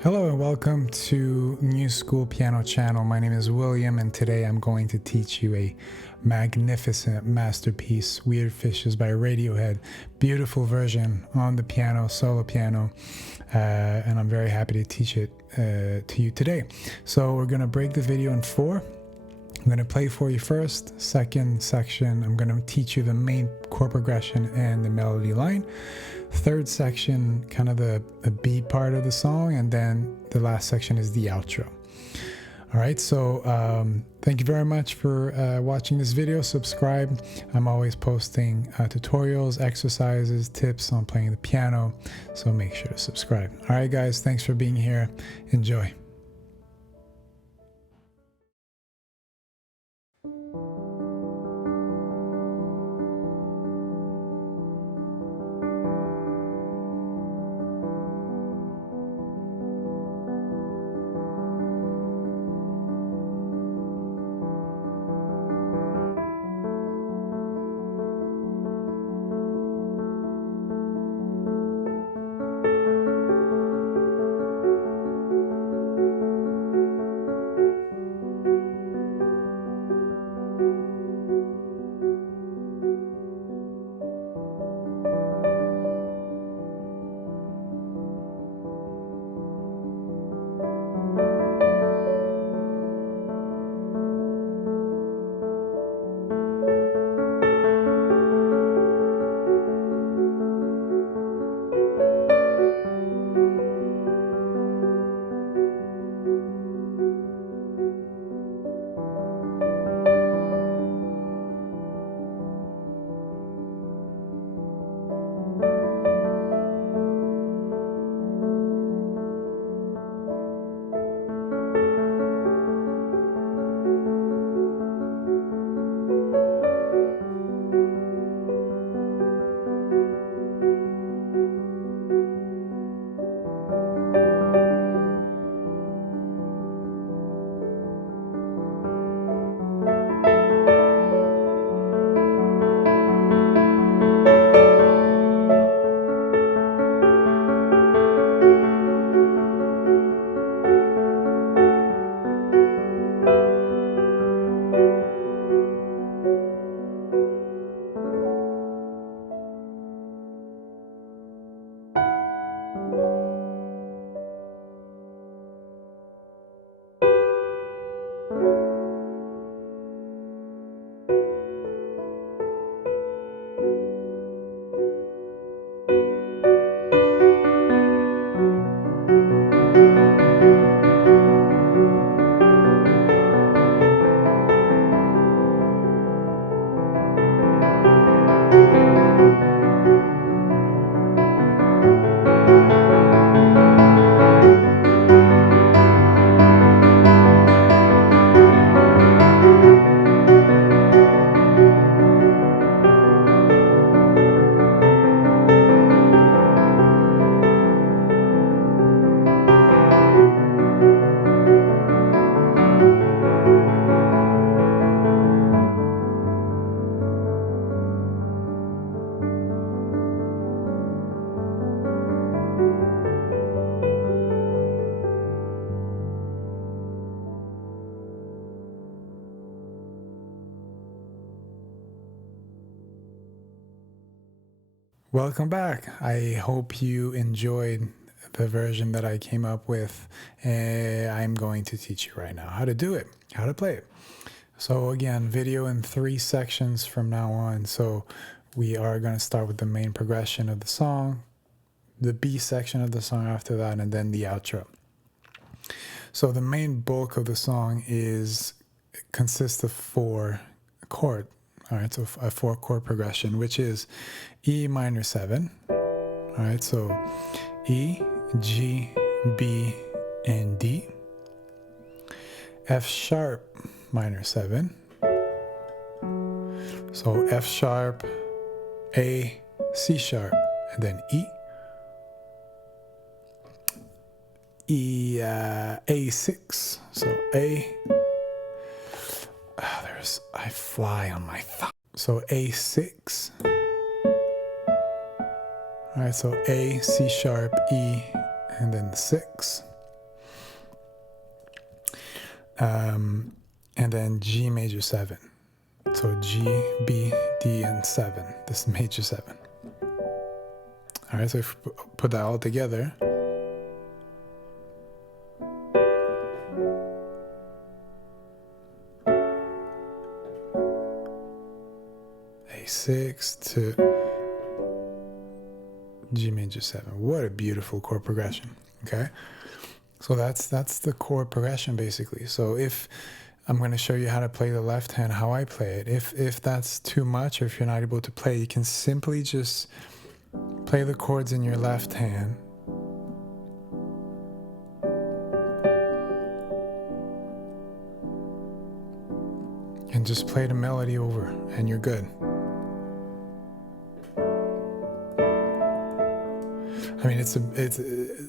Hello and welcome to New School Piano Channel. My name is William and today I'm going to teach you a magnificent masterpiece, Weird Fishes by Radiohead. Beautiful version on the piano, solo piano, and I'm very happy to teach it to you today. So we're going to break the video in four. I'm going to play for you first, second section. I'm going to teach you the main chord progression and the melody line. Third section, kind of the B part of the song, and then the last section is the outro. All right, so thank you very much for watching this video. Subscribe. I'm always posting tutorials, exercises, tips on playing the piano, so make sure to subscribe. All right, guys, thanks for being here. Enjoy. Welcome back. I hope you enjoyed the version that I came up with. I'm going to teach you right now how to do it, how to play it. So again, video in three sections from now on. So we are going to start with the main progression of the song, the B section of the song after that, and then the outro. So the main bulk of the song consists of four chords. All right, so a four chord progression, which is E minor 7. All right, so E, G, B, and D. F sharp minor 7. So F sharp, A, C sharp, and then E. A6. So A. I fly on my thumb. So A6. All right, so A, C sharp, E, and then the 6. and then G major 7. So G, B, D, and 7. This is major 7. All right, so if we put that all together, A6 to G major 7. What a beautiful chord progression. Okay, so that's the chord progression basically. So if I'm going to show you how to play the left hand, how I play it. If that's too much, or if you're not able to play, you can simply just play the chords in your left hand. And just play the melody over, and you're good. I mean, it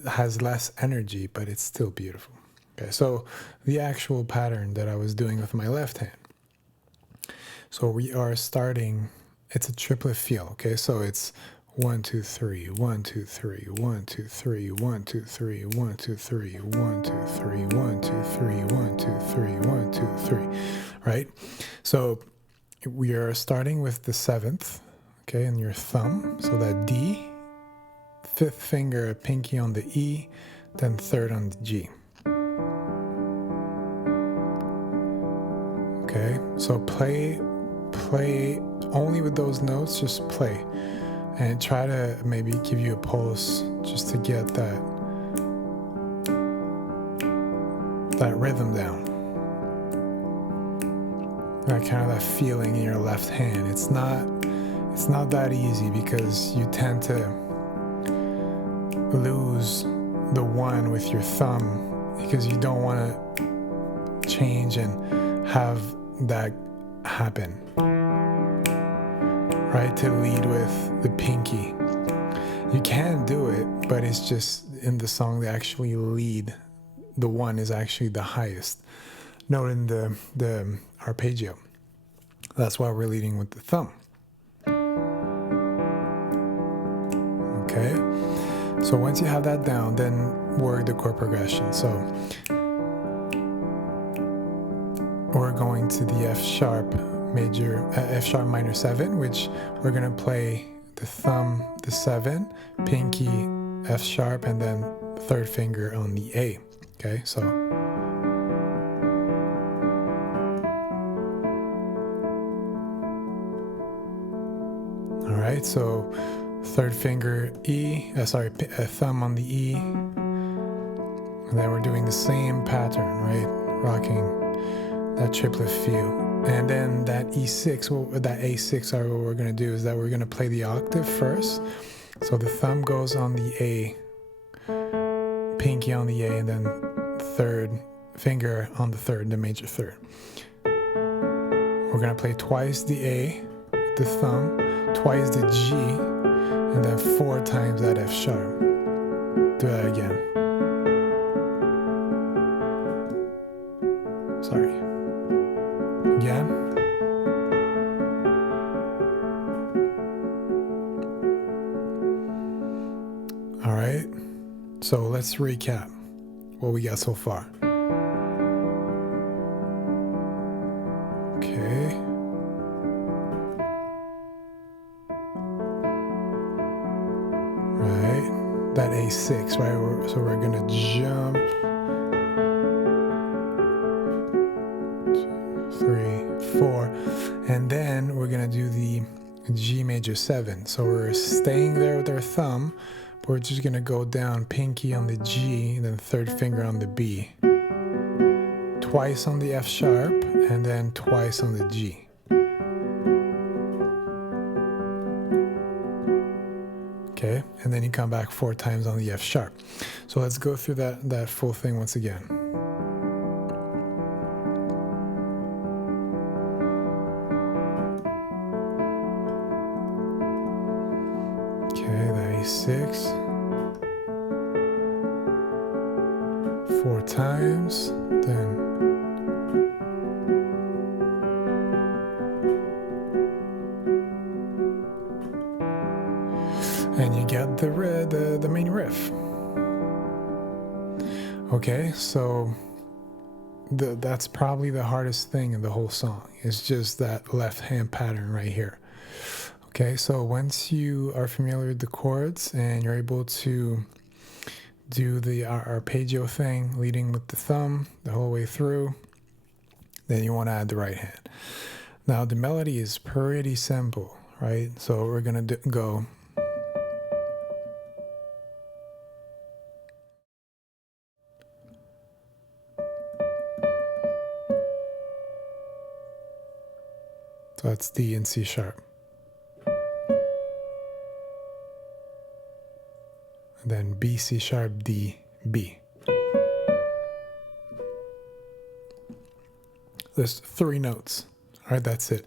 has less energy, but it's still beautiful. Okay, so the actual pattern that I was doing with my left hand. So we are starting, it's a triplet feel, okay? So it's 1, 2, 3, 1, 2, 3, 1, 2, 3, 1, 2, 3, 1, 2, 3, 1, 2, 3, 1, 2, 3, 1, 2, 3, 1, 2, 3, right? So we are starting with the 7th, okay, and your thumb, so that D, 5th finger, pinky on the E, then 3rd on the G. Okay, so play only with those notes, just play. And try to maybe give you a pulse just to get that rhythm down. That kind of that feeling in your left hand. It's not that easy because you tend to lose the 1 with your thumb because you don't want to change and have that happen. Right, to lead with the pinky. You can do it, but it's just in the song they actually lead. The 1 is actually the highest note in the arpeggio. That's why we're leading with the thumb. Okay, so once you have that down, then work the chord progression. So we're going to the F sharp major, F sharp minor 7, which we're going to play the thumb, the 7, pinky, F sharp, and then 3rd finger on the A. Okay, so all right, so 3rd finger E, thumb on the E, and then we're doing the same pattern, right? Rocking that triplet feel. And then that E6, that A6, sorry, what we're going to do is that we're going to play the octave first. So the thumb goes on the A, pinky on the A, and then 3rd finger on the 3rd, the major 3rd. We're going to play twice the A with the thumb, twice the G, and then 4 times that F sharp. Do that again. Sorry. Again. All right, so let's recap what we got so far. Okay. Right, that A6, right? So we're gonna jump 2, 3, 4, and then we're gonna do the G major 7. So we're staying there with our thumb, but we're just gonna go down pinky on the G, then 3rd finger on the B, twice on the F sharp, and then twice on the G. Okay, and then you come back 4 times on the F sharp. So let's go through that full thing once again. Okay, the A6. 4 times, then and you get the main riff. Okay, so that's probably the hardest thing in the whole song. It's just that left hand pattern right here. Okay, so once you are familiar with the chords and you're able to do the arpeggio thing, leading with the thumb the whole way through, then you want to add the right hand. Now the melody is pretty simple, right? So we're gonna go. So that's D and C sharp. And then B, C sharp, D, B. There's 3 notes. All right, that's it.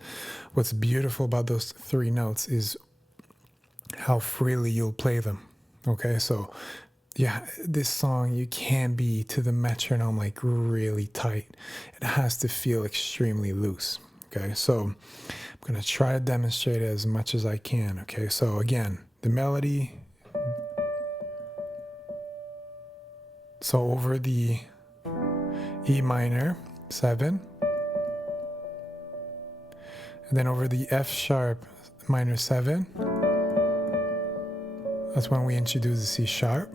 What's beautiful about those 3 notes is how freely you'll play them. Okay, so yeah, this song, you can't be to the metronome like really tight. It has to feel extremely loose. Okay, so I'm going to try to demonstrate it as much as I can. Okay, so again, the melody. So over the E minor 7, and then over the F sharp minor 7, that's when we introduce the C sharp.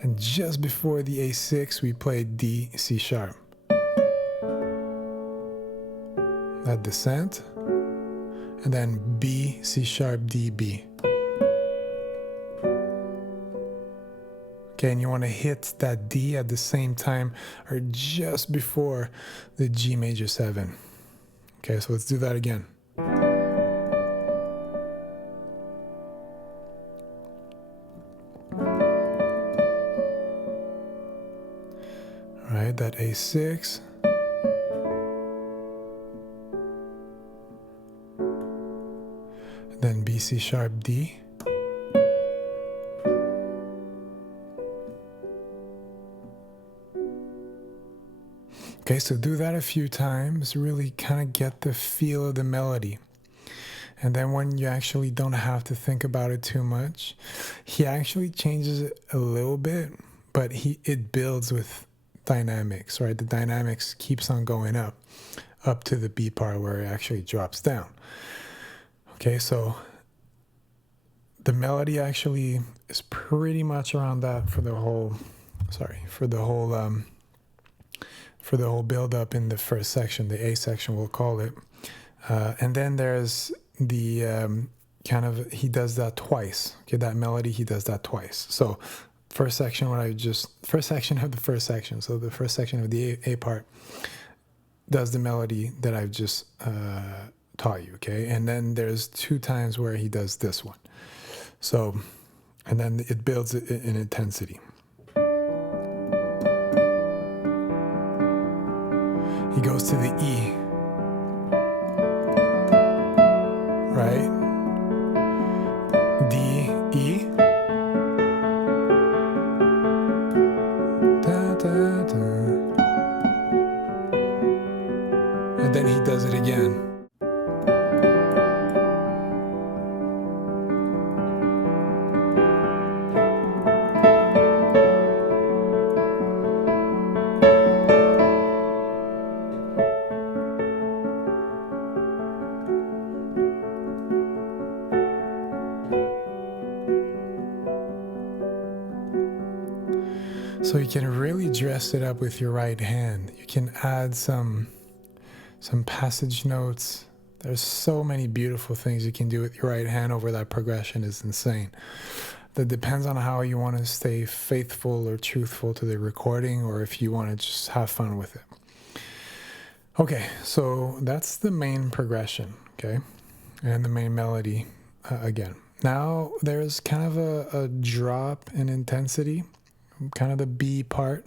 And just before the A6, we play D, C sharp. That descent, and then B, C sharp, D, B. Okay, and you want to hit that D at the same time or just before the G major 7. Okay, so let's do that again. All right, that A6. Then B, C sharp, D. Okay, so do that a few times, really kind of get the feel of the melody. And then when you actually don't have to think about it too much, he actually changes it a little bit, but it builds with dynamics, right? The dynamics keeps on going up to the B part where it actually drops down. Okay, so the melody actually is pretty much around that for the whole build up in the first section, the A section we'll call it. And then there's the he does that twice. Okay, that melody, he does that twice. So first section of the first section. So the first section of the A part does the melody that I've just taught you, okay? And then there's 2 times where he does this one. So, and then it builds it in intensity. He goes to the E, right? D, E. Da, da, da. And then he does it again. So you can really dress it up with your right hand. You can add some passage notes. There's so many beautiful things you can do with your right hand over that progression. Is insane. That depends on how you want to stay faithful or truthful to the recording, or if you want to just have fun with it. Okay, so that's the main progression, okay? And the main melody again. Now there's kind of a drop in intensity, kind of the B part,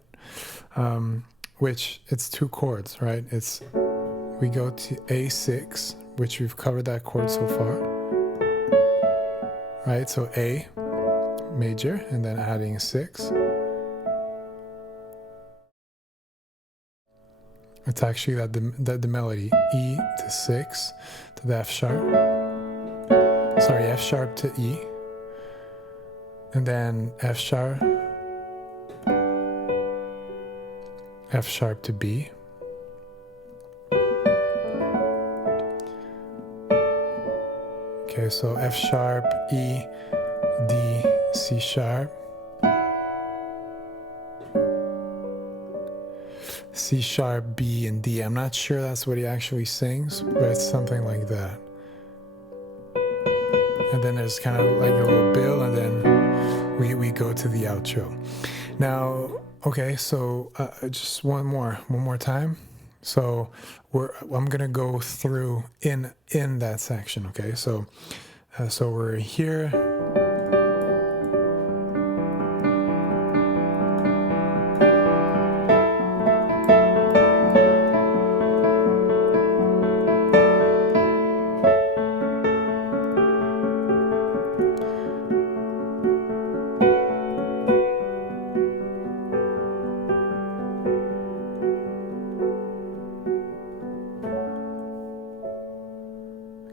which it's 2 chords, right? We go to A6, which we've covered that chord so far, right? So A major, and then adding 6. It's actually that the melody, E to 6 to the F sharp. Sorry, F sharp to E, and then F sharp, F sharp to B. Okay, so F sharp, E, D, C sharp, C sharp, B, and D. I'm not sure that's what he actually sings, but it's something like that. And then there's kind of like a little bill, and then we go to the outro. Now, okay, so just one more time. So I'm gonna go through in that section. Okay, so we're here.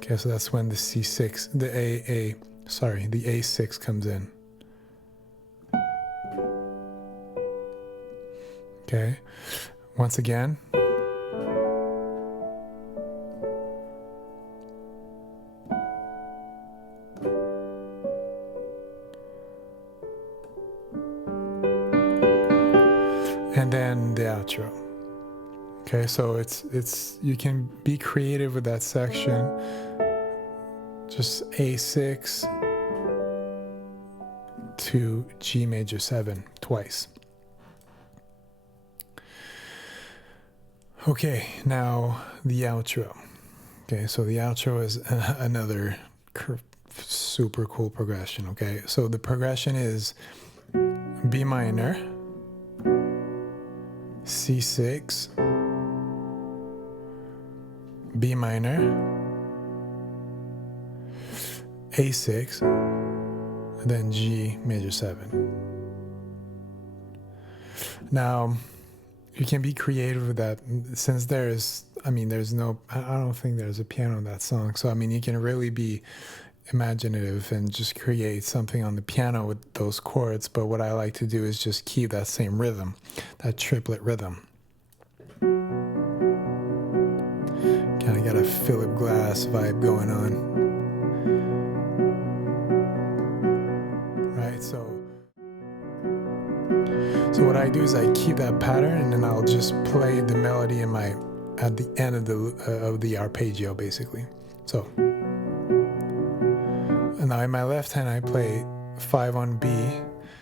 Okay, so that's when the C6, the A6 comes in. Okay, once again. And then the outro. Okay, so it's you can be creative with that section. Just A6 to G major 7 twice. Okay, now the outro. Okay, so the outro is another super cool progression. Okay, so the progression is B minor, C6, B minor, A6, and then G major 7. Now, you can be creative with that, since there's no, I don't think there's a piano in that song. So, you can really be imaginative and just create something on the piano with those chords. But what I like to do is just keep that same rhythm, that triplet rhythm. Kind of got a Philip Glass vibe going on. Right, so what I do is I keep that pattern, and then I'll just play the melody at the end of the arpeggio, basically. So, and now in my left hand I play 5 on B,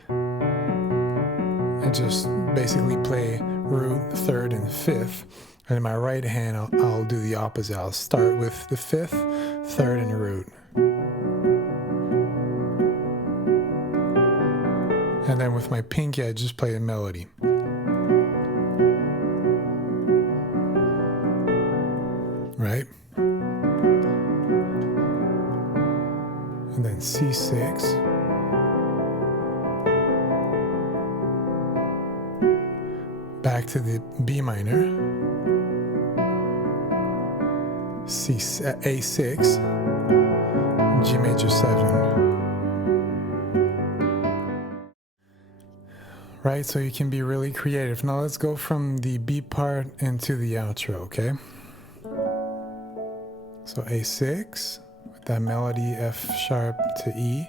and just basically play root, 3rd, and 5th. And in my right hand I'll do the opposite. I'll start with the 5th, 3rd, and root. And then with my pinky, I just play the melody. Right? And then C6. Back to the B minor. A6. G major 7. Right, so you can be really creative. Now let's go from the B part into the outro, okay? So A6 with that melody, F sharp to E.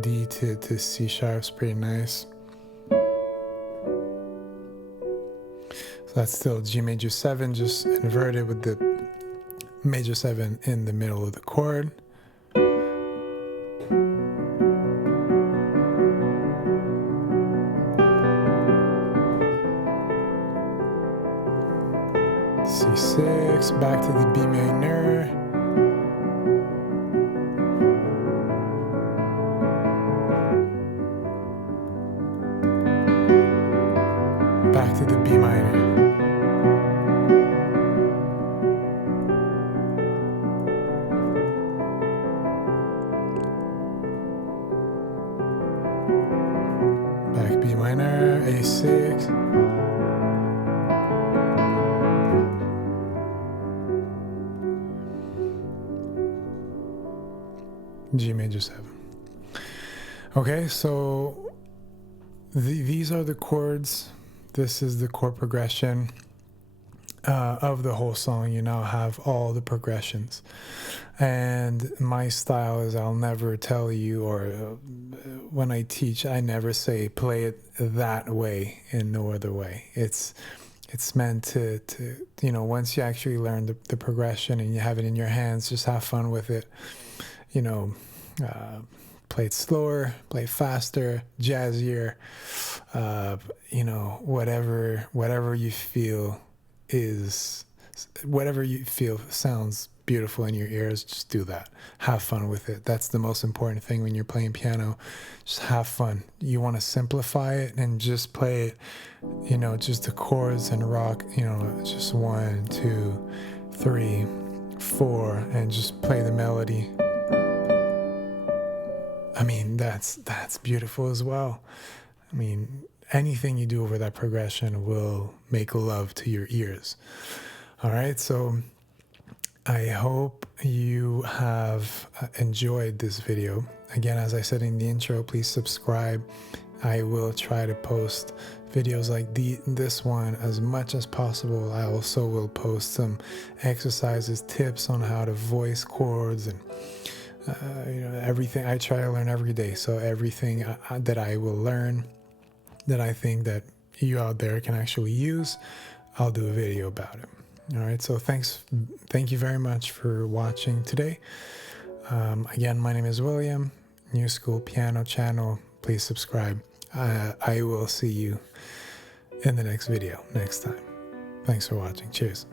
D to C sharp is pretty nice. So that's still G major 7, just inverted with the major 7 in the middle of the chord. C6, back to the B minor. Back to the B minor. Back B minor, A6. G major 7. Okay, so these are the chords. This is the chord progression of the whole song. You now have all the progressions. And my style is I'll never tell you, or when I teach, I never say play it that way and no other way. It's meant to once you actually learn the progression and you have it in your hands, just have fun with it. Play it slower, play it faster, jazzier, whatever you feel sounds beautiful in your ears, just do that. Have fun with it. That's the most important thing when you're playing piano. Just have fun. You want to simplify it and just play it, just the chords and rock, just 1, 2, 3, 4, and just play the melody. I mean, that's beautiful as well. I mean, anything you do over that progression will make love to your ears. All right, so I hope you have enjoyed this video. Again, as I said in the intro, please subscribe. I will try to post videos like this one as much as possible. I also will post some exercises, tips on how to voice chords, and everything. I try to learn every day. So everything that I will learn that I think that you out there can actually use, I'll do a video about it. All right, so thank you very much for watching today. Again, my name is William, New School Piano Channel. Please subscribe. I will see you in the next video next time. Thanks for watching. Cheers.